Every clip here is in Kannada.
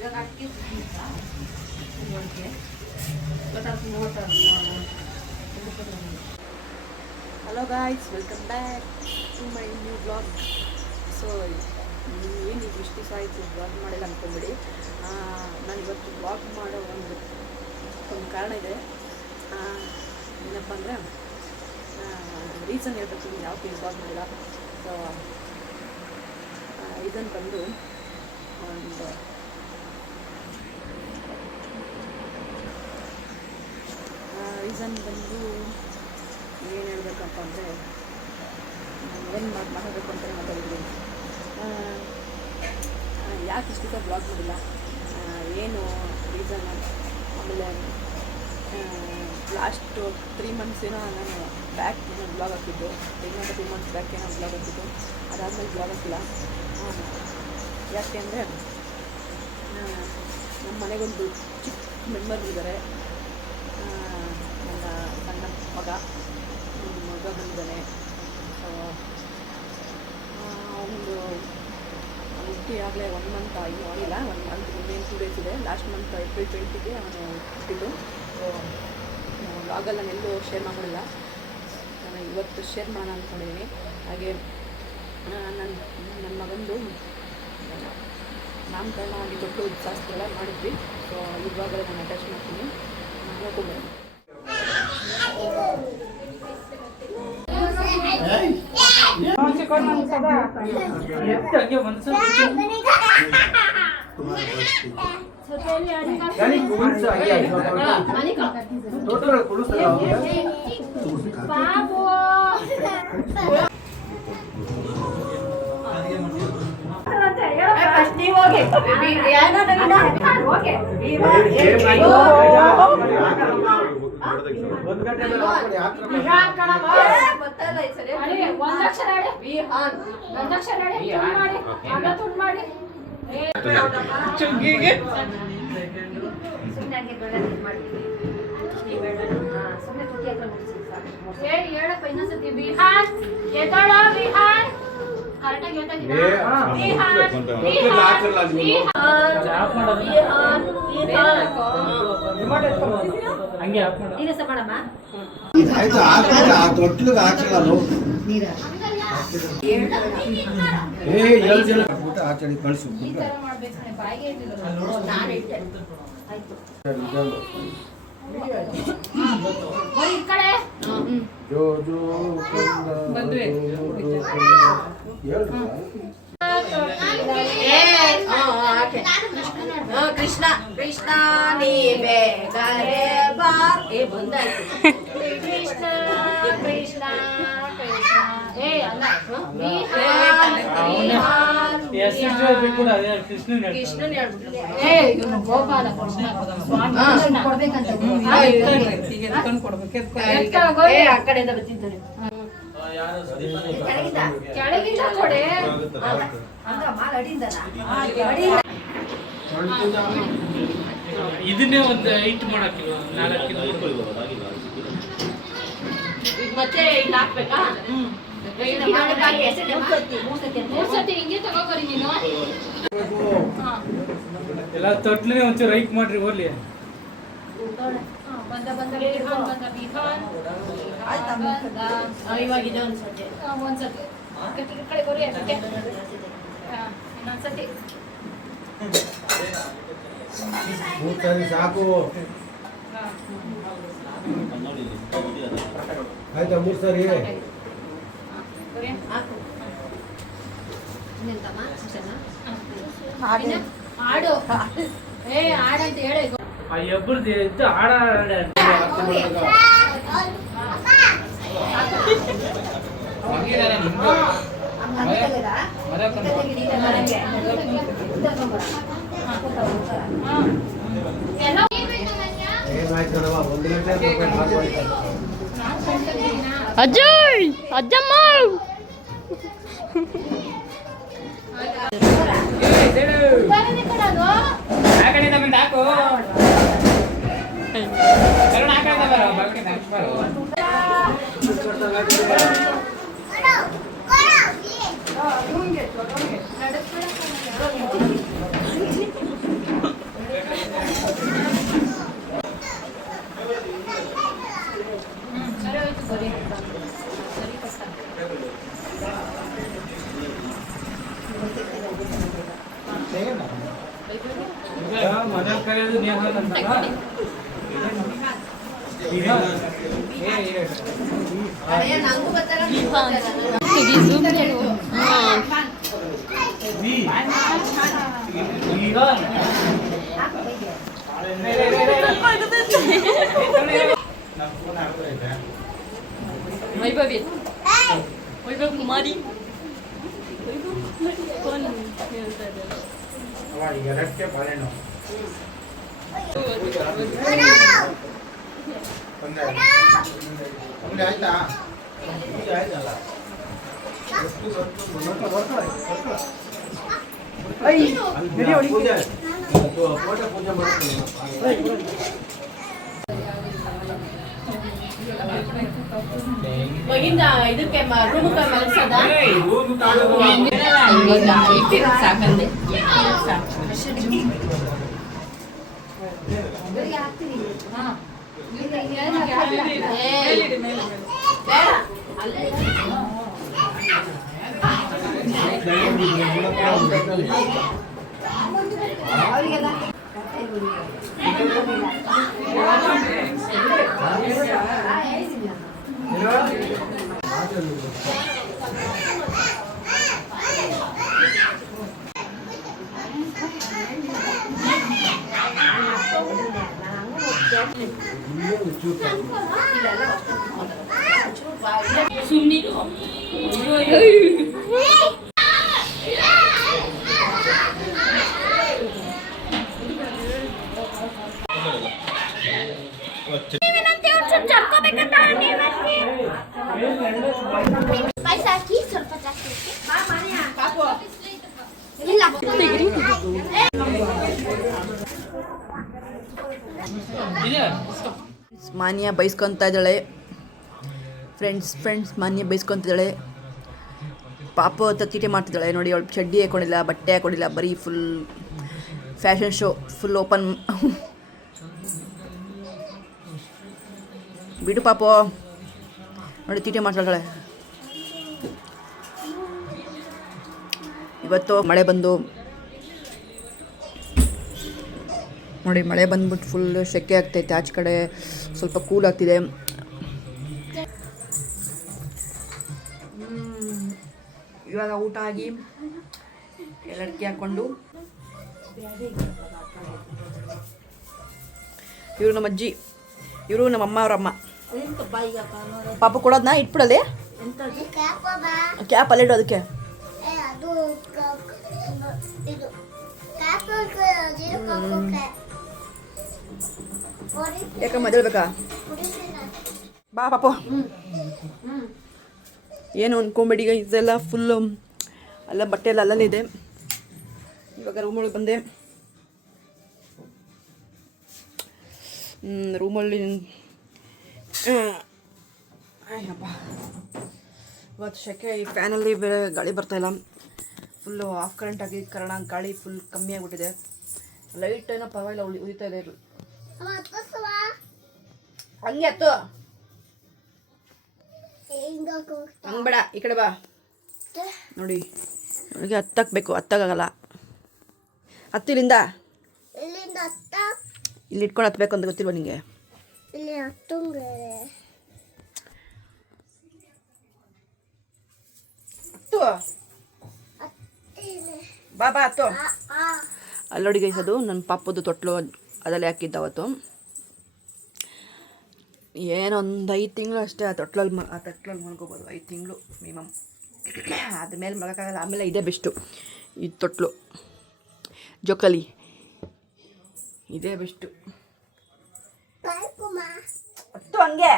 Hello guys, welcome back to my new blog. So ಏನು ಇಷ್ಟು ದಿವಸ ಆಯಿತು ಬ್ಲಾಗ್ ಮಾಡಿಲ್ಲ ಅಂದ್ಕೊಂಬಿಡಿ. ನಾನು ಇವತ್ತು ಬ್ಲಾಗ್ ಮಾಡೋ ಒಂದು ಕಾರಣ ಇದೆ. ಏನಪ್ಪ ಅಂದರೆ ರೀಸನ್ ಹೇಳ್ಬೇಕು, ಯಾವ ಬ್ಲಾಗ್ ಮಾಡಿಲ್ಲ. ಸೊ ಇದನ್ನು ಬಂದು ಒಂದು ರೀಸನ್ ಬಂದು ಏನು ಹೇಳಬೇಕಪ್ಪ ಅಂದರೆ ಏನು ಮಾಡಬೇಕು ಅಂತಲೇ ಮಾತಾಡಿದ್ದೀನಿ. ಯಾಕೆ ಇಷ್ಟು ದಿವಸ ಬ್ಲಾಗ್ ಮಾಡಿಲ್ಲ, ಏನು ರೀಸನ್ನು, ಆಮೇಲೆ ಲಾಸ್ಟ್ 3 months ಏನೋ ನಾನು ಬ್ಯಾಕ್ ಏನೋ ಬ್ಲಾಗ್ ಹಾಕಿದ್ದು, 3 months ಬ್ಯಾಕ್ ಏನೋ ಬ್ಲಾಗ್ ಹಾಕಿದ್ದು, ಅದಾದಮೇಲೆ ಬ್ಲಾಗ್ ಹಾಕಿಲ್ಲ. ಯಾಕೆ ಅಂದರೆ ನಮ್ಮ ಮನೆಗೊಂದು ಚಿಕ್ಕ ಮೆಂಬರ್ ಇದ್ದಾರೆ. ನನ್ನ ಸಣ್ಣ ಮಗ ಬಂದಿದ್ದಾನೆ. ಒಂದು ಹುಟ್ಟಿ ಆಗಲೇ 1 month ಇನ್ನೂ ಆಗಿಲ್ಲ. 1 month ಇನ್ನೇನು 2 days ಇದೆ. ಲಾಸ್ಟ್ ಮಂತ್ April 20ಗೆ ಅವನು ಹುಟ್ಟಿದ್ದು. ಬ್ಲಾಗಲ್ಲಿ ನಾನು ಎಲ್ಲೂ ಶೇರ್ ಮಾಡಿಲ್ಲ. ನಾನು ಇವತ್ತು ಶೇರ್ ಮಾಡೋಣ ಅಂದ್ಕೊಂಡಿದ್ದೀನಿ. ಹಾಗೆ ನನ್ನ ಮಗಂದು ನಾಮಕರಣ ಆಗಿ ದೊಡ್ಡ ಶಾಸ್ತ್ರ ಎಲ್ಲ ಮಾಡಿದ್ವಿ. ಸೊ ಇವಾಗಲೇ ನಾನು ಅಟ್ಯಾಚ್ ಮಾಡ್ತೀನಿ, ನೋಡ್ಕೊಂಡ್ಬನ್ನಿ. ಕೃಷ್ಣ ಕೃಷ್ಣ ನೀ ಬೇಗರೆ ಬಾರ್. ಬಂದಾಯ್ತು. ಕೃಷ್ಣ ಕೃಷ್ಣ ಆ ಕಡೆಯಿಂದ ಬರ್ತಿದ್ದಾರೆ. ಕೆಳಗಿಂದ ಕೊಡೆ ಇದನ್ನೇ ಒಂದು 8 ಮಾಡಕ್ಕಿಲ್ಲ, 4 ಮತ್ತೆ ಇಲ್ಲಿ ಹಾಕ್ಬೇಕಾ? ಹಿಂಗೆ ತಗೋಬರಿ ನೀನು. ಎಲ್ಲ ತೊಟ್ಲೇ ಒಂಚೂರು ರೈಟ್ ಮಾಡ್ರಿ ಓರ್ಲಿ. ಇವಾಗಿದೆ ಒಂದ್ಸತಿ ಕಡೆ ಕೊರಿ ಅಷ್ಟೇ. ಇನ್ನೊಂದ್ಸತಿ ಸಾಕು ಆಯ್ತಾ? 3 ಸರಿ ಆಡು. ಆಡಂತ ಹೇಳಿ ಎಬ್ಬರದು ಎದ್ದು ಆಡ ಅಜ್ಜಯ್ ಅಜ್ಜಮ್ಮ ಈಗ ಮನೆ ಕರೆಯೋದು ನೇಹ ಅಂತಲ್ಲ ಈಗ ವೈಭವಿ ವೈಭವ್ ಕುಮಾರಿ ಫೋನ್ ಹೇಳ್ತಾ ಇದ್ದಾರೆ ಆಯ್ತಾ ಮಗಿಂದ ಇದಕ್ಕೆ ರೂಮಕ್ಕೆ ಮಲಗ್ಸದ ಸಾಕಂದೆ ಸುಮ್ಮನಿರು ಸ್ವಲ್ಪ ಜಾಸ್ತಿ ಇಲ್ಲ ಮಾನ್ಯ ಬೈಸ್ಕೊತಾ ಇದ್ದಾಳೆ. ಫ್ರೆಂಡ್ಸ್ ಮಾನ್ಯ ಬೈಸ್ಕೊತಿದ್ದಾಳೆ. ಪಾಪು ತತ್ತೀಟೆ ಮಾಡ್ತಿದ್ದಾಳೆ ನೋಡಿ. ಅವಳು ಚಡ್ಡಿ ಹಾಕೊಂಡಿಲ್ಲ, ಬಟ್ಟೆ ಹಾಕೊಂಡಿಲ್ಲ, ಬರೀ full fashion show, full open. ಬಿಡು ಪಾಪು ನೋಡಿ ತೀಟೆ ಮಾಡ್ತಾಳೆ. ಇವತ್ತು ಮಳೆ ಬಂದು ನೋಡಿ, ಮಳೆ ಬಂದ್ಬಿಟ್ಟು ಫುಲ್ ಸೆಕೆ ಆಗ್ತೈತೆ. ಆಚೆ ಕಡೆ ಸ್ವಲ್ಪ ಕೂಲ್ ಆಗ್ತಿದೆ. ಇವಾಗ ಊಟ ಆಗಿ ಎಲ್ಲಡ್ಕೆ ಹಾಕ್ಕೊಂಡು ಇವರು ನಮ್ಮ ಅಜ್ಜಿ, ಇವರು ನಮ್ಮ ಅಮ್ಮ ಅವರಮ್ಮ. ಪಾಪ ಕೊಡೋದನ್ನ ಇಟ್ಬಿಡದೆ ಕ್ಯಾಪ್ ಅಲ್ಲಿಡು. ಅದಕ್ಕೆ ಯಾಕಮ್ಮ ಎದ್ದೇಳ್ಬೇಕಾ? ಬಾ ಪಾಪು. ಏನು ಅನ್ಕೊಂಬೇಡಿ, ಇದೆಲ್ಲ ಫುಲ್ಲು ಅಲ್ಲ ಬಟ್ಟೆ ಎಲ್ಲ ಅಲ್ಲಲ್ಲಿದೆ. ಇವಾಗ ರೂಮೊಳಗೆ ಬಂದೆ. ರೂಮಲ್ಲಿ ಅಯ್ಯಪ್ಪ ಇವತ್ತು ಸೆಕೆ. ಈ ಫ್ಯಾನಲ್ಲಿ ಬೇರೆ ಗಾಳಿ ಬರ್ತಾಯಿಲ್ಲ. ಫುಲ್ಲು ಆಫ್ ಕರೆಂಟ್ ಆಗಿ ಕಾರಣ ಗಾಳಿ ಫುಲ್ ಕಮ್ಮಿ ಆಗಿಬಿಟ್ಟಿದೆ. ಲೈಟ್ ಏನೋ ಪರವಾಗಿಲ್ಲ ಉಳಿತಾ ಇದೆ. ಹಂಗೆ ಹತ್ತು ಹಂಗೆ ಬೇಡ, ಈ ಕಡೆ ಬಾ. ನೋಡಿ ನನಗೆ ಹತ್ತಕ್ಬೇಕು, ಹತ್ತಕ್ಕಾಗಲ್ಲ. ಹತ್ತಿಲಿಂದ ಇಲ್ಲಿ ಇಟ್ಕೊಂಡು ಹತ್ಬೇಕು ಅಂತ ಗೊತ್ತಿಲ್ವ ನಿಂಗೆ? ಹತ್ತು ಬಾ ಬಾ ಹತ್ತು. ಅಲ್ಲೋಡಿ ಗೈಸ್, ಅದು ನನ್ನ ಪಾಪದ್ದು ತೊಟ್ಲು ಅದರಲ್ಲಿ ಹಾಕಿದ್ದ ಅವತ್ತು. ಏನೊಂದು 5 ತಿಂಗಳು ಅಷ್ಟೇ ಆ ತೊಟ್ಲಲ್ಲಿ ಮಲ್ಕೋಬೋದು. 5 ತಿಂಗಳು ಮಿನಿಮಮ್. ಆದಮೇಲೆ ಮಲಗೋಕ್ಕಾಗಲ್ಲ. ಆಮೇಲೆ ಇದೇ ಬೆಸ್ಟು, ಈ ತೊಟ್ಲು ಜೋಕಾಲಿ ಇದೇ ಬೆಸ್ಟು. ಹತ್ತು ಹಂಗೆ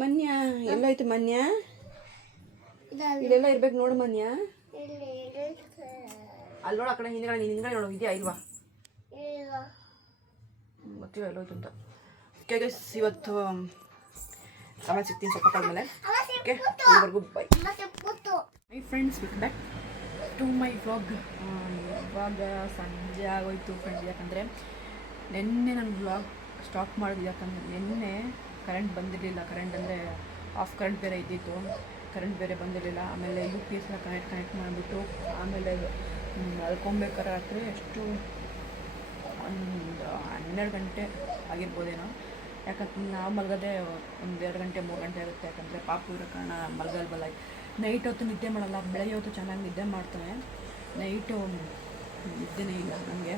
ಮನ್ಯ ಎಲ್ಲಾಯ್ತು? ಮನ್ಯ ಇಲ್ಲೆಲ್ಲ ಇರ್ಬೇಕು ನೋಡು. ಮನ್ಯ ಅಲ್ಲಿ ನೋಡು, ಆ ಕಡೆ ಹಿಂದ್ಗಡೆ ನೋಡು, ಇದೆಯಾ ಇಲ್ವಾ ಗೊತ್ತಿಲ್ಲ ಎಲ್ಲೋಯ್ತು ಅಂತ. ಓಕೆ ಗೈಸ್, ಇವತ್ತು ಆಮೇಲೆ ಸಿಗ್ತೀನಿ ಸ್ವಲ್ಪ ಆದಮೇಲೆ. ಓಕೆ ಇಲ್ಲಿವರೆಗೂ bye. My friends welcome back to my vlog. ಇವಾಗ ಸಂಜೆ ಆಗೋಯ್ತು ಫ್ರೆಂಡ್ಸ್. ಯಾಕಂದರೆ ನಿನ್ನೆ ನಾನು ವ್ಲಾಗ್ ಸ್ಟಾಪ್ ಮಾಡೋದು ಯಾಕಂದರೆ ನಿನ್ನೆ ಕರೆಂಟ್ ಬಂದಿರಲಿಲ್ಲ. ಕರೆಂಟ್ ಅಂದರೆ ಆಫ್ ಕರೆಂಟ್ ಬೇರೆ ಇದ್ದಿತ್ತು, ಕರೆಂಟ್ ಬೇರೆ ಬಂದಿರಲಿಲ್ಲ. ಆಮೇಲೆ UPS ಕನೆಕ್ಟ್ ಮಾಡಿಬಿಟ್ಟು ಆಮೇಲೆ ಮಲ್ಕೊಬೇಕಾದ್ರೆ ರಾತ್ರಿ ಎಷ್ಟು ಒಂದು 12 ಗಂಟೆ ಆಗಿರ್ಬೋದೇನೋ. ಯಾಕಂದ್ರೆ ನಾವು ಮಲಗೋದೇ 1-2 ಗಂಟೆ 3 ಗಂಟೆ ಆಗುತ್ತೆ. ಯಾಕಂದರೆ ಪಾಪು ಇರೋ ಕಾರಣ ಮಲಗಲ್ವಲ್ಲ. ನೈಟ್ ಹೊತ್ತು ನಿದ್ದೆ ಮಾಡಲ್ಲ, ಬೆಳಗ್ಗೆ ಹೊತ್ತು ಚೆನ್ನಾಗಿ ನಿದ್ದೆ ಮಾಡ್ತಾನೆ. ನೈಟು ನಿದ್ದೆನೇ ಇಲ್ಲ ನನಗೆ,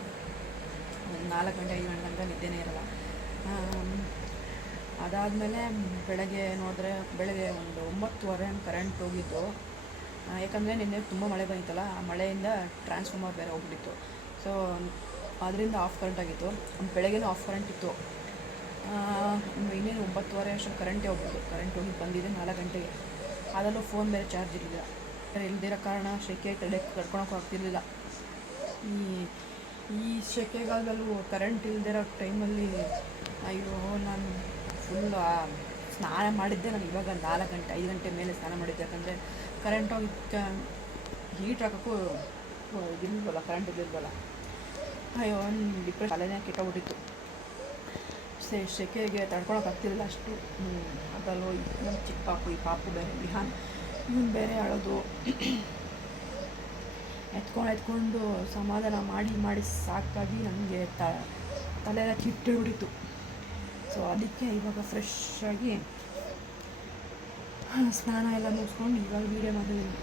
4 ಗಂಟೆ 5 ಗಂಟೆ ತನಕ ನಿದ್ದೆನೇ ಇರಲ್ಲ. ಅದಾದಮೇಲೆ ಬೆಳಗ್ಗೆ ನೋಡಿದ್ರೆ ಬೆಳಗ್ಗೆ ಒಂದು 9:30 ಕರೆಂಟ್ ಹೋಗಿದ್ದು. ಯಾಕಂದರೆ ನಿನ್ನೆ ತುಂಬ ಮಳೆ ಬಂದಿತ್ತಲ್ಲ, ಆ ಮಳೆಯಿಂದ ಟ್ರಾನ್ಸ್ಫಾರ್ಮರ್ ಬೇರೆ ಹೋಗ್ಬಿಟ್ಟಿತ್ತು. ಸೊ ಅದರಿಂದ ಆಫ್ ಕರೆಂಟ್ ಆಗಿತ್ತು. ಬೆಳಗ್ಗೆನೂ ಆಫ್ ಕರೆಂಟ್ ಇತ್ತು. ಇನ್ನೇನು 9:30 ಅಷ್ಟು ಕರೆಂಟೇ ಹೋಗ್ಬಿಟ್ಟು. ಕರೆಂಟ್ ಹೋಗಿ ಬಂದಿದೆ 4 ಗಂಟೆಗೆ. ಅದರಲ್ಲೂ ಫೋನ್ ಬೇರೆ ಚಾರ್ಜ್ ಇರಲಿಲ್ಲ. ಇಲ್ದಿರೋ ಕಾರಣ ಶೆಕೆ ತಡ್ಕೊಳಕ್ಕೂ ಆಗ್ತಿರ್ಲಿಲ್ಲ. ಈ ಶೆಕೆಗಾಲದಲ್ಲೂ ಕರೆಂಟ್ ಇಲ್ದಿರೋ ಟೈಮಲ್ಲಿ ಅಯ್ಯೋ ನಾನು ಫುಲ್ಲು ಸ್ನಾನ ಮಾಡಿದ್ದೆ. ನಾನು ಇವಾಗ 4 ಗಂಟೆ 5 ಗಂಟೆ ಮೇಲೆ ಸ್ನಾನ ಮಾಡಿದ್ದೆ. ಯಾಕಂದರೆ ಕರೆಂಟ್ ಹೋಗಿ ಹೀಟ್ ಹಾಕೋಕ್ಕೂ ಇದಿಲ್ವಲ್ಲ, ಕರೆಂಟ್ ಇದ್ದಿಲ್ವಲ್ಲ. ಅಯ್ಯೋ ಒಂದು ಡಿಪ್ರೆಷನ್ ತಲೆನೇ ಕೆಟ್ಟೋಗ್ಬಿಟ್ಟಿತ್ತು. ಶೆಕೆಗೆ ತಡ್ಕೊಳಕ್ಕಾಗ್ತಿರಲಿಲ್ಲ ಅಷ್ಟು. ಅದಲ್ಲೂ ನಮ್ಮ ಚಿಕ್ಕ ಪಾಪು, ಈ ಪಾಪು ಬೇರೆ ವಿಹಾನ್, ಇವನು ಬೇರೆ ಅಳೋದು. ಎತ್ಕೊಂಡು ಸಮಾಧಾನ ಮಾಡಿ ಸಾಕಾಗಿ ನನಗೆ ತಲೆಯೆಲ್ಲ ಕಿಟ್ಟಿಬಿಟ್ಟಿತ್ತು. ಸೊ ಅದಕ್ಕೆ ಇವಾಗ ಫ್ರೆಶ್ ಆಗಿ ಸ್ನಾನ ಎಲ್ಲ ಮುಗಿಸ್ಕೊಂಡು ಇವಾಗ ವೀಡಿಯೋ ಮಾಡಿದ್ದೀನಿ.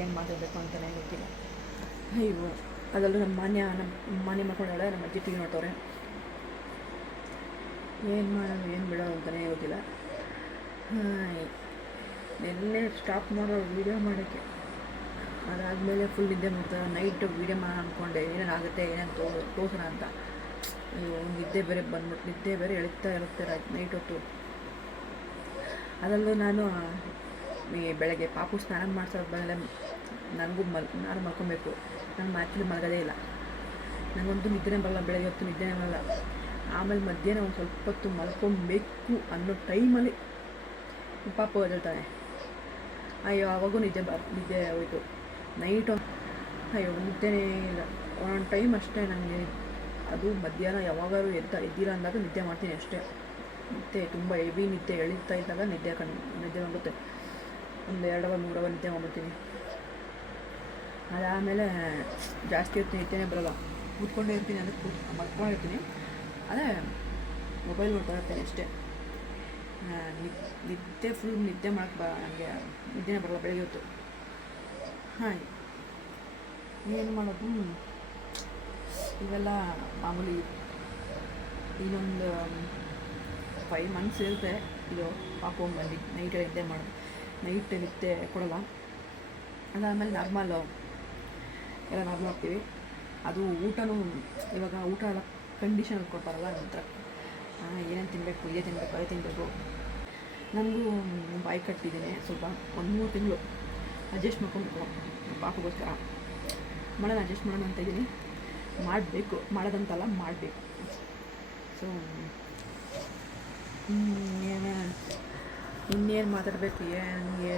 ಏನು ಮಾತಾಡಬೇಕು ಅಂತಲೇ ಗೊತ್ತಿಲ್ಲ. ಅಯ್ಯೋ ಅದರಲ್ಲೂ ನಮ್ಮ ಮಾನ್ಯ ಮಾಡ್ಕೊಂಡಾಳೆ, ನಮ್ಮ ಅಜ್ಜಿ ಟಿವಿ ನೋಡ್ತವ್ರೆ. ಏನು ಮಾಡೋದು ಏನು ಬಿಡೋದು ಅಂತಲೇ ಗೊತ್ತಿಲ್ಲ. ನಿನ್ನೆ ಸ್ಟಾಪ್ ಮಾಡೋ ವೀಡಿಯೋ ಮಾಡೋಕ್ಕೆ, ಅದಾದಮೇಲೆ ಫುಲ್ ನಿದ್ದೆ ಮಾಡ್ತಾರೆ. ನೈಟ್ ವೀಡಿಯೋ ಮಾಡೋಣ ಅಂದ್ಕೊಂಡೆ, ಏನೇನಾಗುತ್ತೆ ಏನೇನು ತೋರಿಸೋಣ ಅಂತ. ಅಯ್ಯೋ ನಿದ್ದೆ ಬೇರೆ ಬಂದ್ಬಿಟ್ಟು, ನಿದ್ದೆ ಬೇರೆ ಎಳಿತಾ ಇರುತ್ತೆ ನೈಟ್ ಹೊತ್ತು. ಅದರಲ್ಲೂ ನಾನು ಬೆಳಗ್ಗೆ ಪಾಪು ಸ್ನಾನ ಮಾಡಿಸೋದ್ಮೇಲೆ ನಾನು ಮಲ್ಕೊಬೇಕು. ನಾನು ಆ್ಯಕ್ಚುಲಿ ಮಲಗೋದೇ ಇಲ್ಲ. ನನಗಂತೂ ನಿದ್ದೆನೇ ಬರಲ್ಲ, ಬೆಳಗ್ಗೆ ಹೊತ್ತು ನಿದ್ದೆನೇ ಬರಲ್ಲ. ಆಮೇಲೆ ಮಧ್ಯಾಹ್ನ ಒಂದು ಸ್ವಲ್ಪ ಹೊತ್ತು ಮಲ್ಕೊಬೇಕು ಅನ್ನೋ ಟೈಮಲ್ಲಿ ಪಾಪು ಎದ್ದೇಳ್ತಾನೆ. ಅಯ್ಯೋ ಆವಾಗೂ ನಿದ್ದೆ ಹೋಯಿತು ನೈಟು. ಅಯ್ಯೋ ನಿದ್ದೆನೇ ಇಲ್ಲ. ಒಂದೊಂದು ಟೈಮ್ ಅಷ್ಟೇ ನನಗೆ, ಅದು ಮಧ್ಯಾಹ್ನ ಯಾವಾಗಾದ್ರೂ ಎದ್ದಿಲ್ಲ ಅಂದಾಗ ನಿದ್ದೆ ಮಾಡ್ತೀನಿ ಅಷ್ಟೇ. ಮತ್ತೆ ತುಂಬ ಹೆವಿ ನಿದ್ದೆ ಎಳೀತಾ ಇದ್ದಾಗ ನಿದ್ದೆ ಹೋಗುತ್ತೆ. ಒಂದು 2 ಅವರ್ 3 ಅವರ್ ನಿದ್ದೆ ಮಾಡ್ಬಿಡ್ತೀನಿ. ಅದಾದಮೇಲೆ ಜಾಸ್ತಿ ಹೊತ್ತು ನಿದ್ದೆನೇ ಬರೋಲ್ಲ, ಕೂತ್ಕೊಂಡೇ ಇರ್ತೀನಿ. ಅದಕ್ಕೆ ಮಲ್ಕೊಂಡಿರ್ತೀನಿ, ಅದೇ ಮೊಬೈಲ್ ನೋಡ್ತಾ ಇರ್ತೀನಿ ಅಷ್ಟೇ. ನಿದ್ದೆ ಫುಲ್ ನಿದ್ದೆ ಮಾಡೋಕ್ಕೆ ನನಗೆ ನಿದ್ದೆನೇ ಬರೋಲ್ಲ ಬೆಳಗ್ಗೆ ಹೊತ್ತು. ಏನು ಮಾಡೋದು, ಇವೆಲ್ಲ ಮಾಮೂಲಿ. ಇನ್ನೊಂದು 5 ಮಂತ್ಸ್ ಇರುತ್ತೆ ಇದು ಪಾಪು ಬಂದು ನೈಟಲ್ಲಿ ನಿದ್ದೆ ಮಾಡೋದು. ನೈಟ್ ನಿದ್ದೆ ಕೊಡೋಲ್ಲ. ಅದಾದಮೇಲೆ ನಾರ್ಮಲ್ ಆಗ್ತೀವಿ. ಅದು ಊಟನೂ ಇವಾಗ ಊಟ ಎಲ್ಲ ಕಂಡೀಷನಲ್ಲಿ ಕೊಡ್ತಾರಲ್ಲ, ನಂತರ ಏನೇನು ತಿನ್ನಬೇಕು, ಇದೇ ತಿನ್ನಬೇಕು ಅದೇ ತಿನ್ನಬೇಕು. ನನಗೂ ಬಾಯಿ ಕಟ್ಟಿದ್ದೀನಿ ಸ್ವಲ್ಪ. ಒಂದು 3 ತಿಂಗಳು ಅಡ್ಜಸ್ಟ್ ಮಾಡ್ಕೊಬೇಕು ಪಾಪುಗೋಸ್ಕರ. ಅಡ್ಜಸ್ಟ್ ಮಾಡೋಣ ಅಂತ ಇದ್ದೀನಿ. ಮಾಡಬೇಕು, ಮಾಡೋದಂತಲ್ಲ ಮಾಡಬೇಕು. ಸೊ ಇನ್ನೇನು ಮಾತಾಡಬೇಕು, ನನಗೆ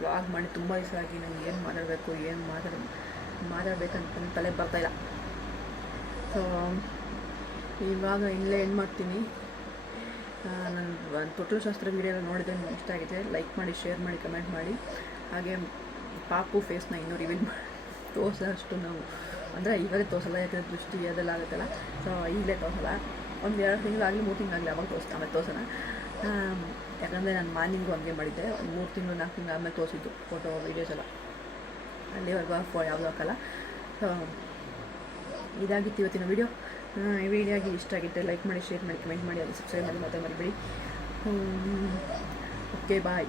ಬ್ಲಾಗ್ ಮಾಡಿ ತುಂಬ ದಿವಸ ಆಗಿ ನನಗೆ ಏನು ಮಾತಾಡಬೇಕು ಮಾತಾಡಬೇಕಂತ ತಲೆ ಬರ್ತಾಯಿಲ್ಲ. ಸೊ ಇವಾಗ ಇಲ್ಲೇ ಏನು ಮಾಡ್ತೀನಿ, ನನ್ನ ತೊಟ್ಟಿಲುಶಾಸ್ತ್ರ ವೀಡಿಯೋ ನೋಡಿದರೆ ನಿಮ್ಗೆ ಇಷ್ಟ ಆಗಿದೆ, ಲೈಕ್ ಮಾಡಿ, ಶೇರ್ ಮಾಡಿ, ಕಮೆಂಟ್ ಮಾಡಿ. ಹಾಗೆ ಪಾಪು ಫೇಸ್ನ ಇನ್ನೂ ರಿವೀಲ್ ಮಾಡಿ ತೋರಿಸೋಷ್ಟು ನಾವು ಅಂದರೆ ಇವಾಗಲೇ ತೋರಿಸಲ್ಲ, ಯಾಕಂದರೆ ದೃಷ್ಟಿ ಅದೆಲ್ಲ ಆಗುತ್ತಲ್ಲ. ಸೊ ಈಗಲೇ ತೋರಿಸಲ್ಲ, ಒಂದು 2 ತಿಂಗಳಾಗಲಿ 3 ತಿಂಗಳಾಗಲಿ ಅವಾಗ ಆಮೇಲೆ ತೋರಿಸೋಣ. ಯಾಕಂದರೆ ನಾನು ಮಾರ್ನಿಂಗು ಹಂಗೆ ಮಾಡಿದ್ದೆ, ಒಂದು 3 ತಿಂಗಳು 4 ತಿಂಗಳು ಆಮೇಲೆ ತೋರಿಸಿದ್ದು ಫೋಟೋ ವೀಡಿಯೋಸ್ ಎಲ್ಲ. ಅಲ್ಲಿವರೆಗೂ ಯಾವುದೂ ಹಾಕಲ್ಲ. ಸೊ ಇದಾಗಿತ್ತು ಇವತ್ತಿನ ವೀಡಿಯೋ. ಈ ವಿಡಿಯೋಗೆ ಇಷ್ಟ ಆಗಿದ್ದರೆ ಲೈಕ್ ಮಾಡಿ, ಶೇರ್ ಮಾಡಿ, ಕಮೆಂಟ್ ಮಾಡಿ, ಅದು ಸಬ್ಸ್ಕ್ರೈಬ್ ಮಾಡಿ ಮಾತ್ರ ಮರಿಬೇಡಿ. ಓಕೆ ಬಾಯ್.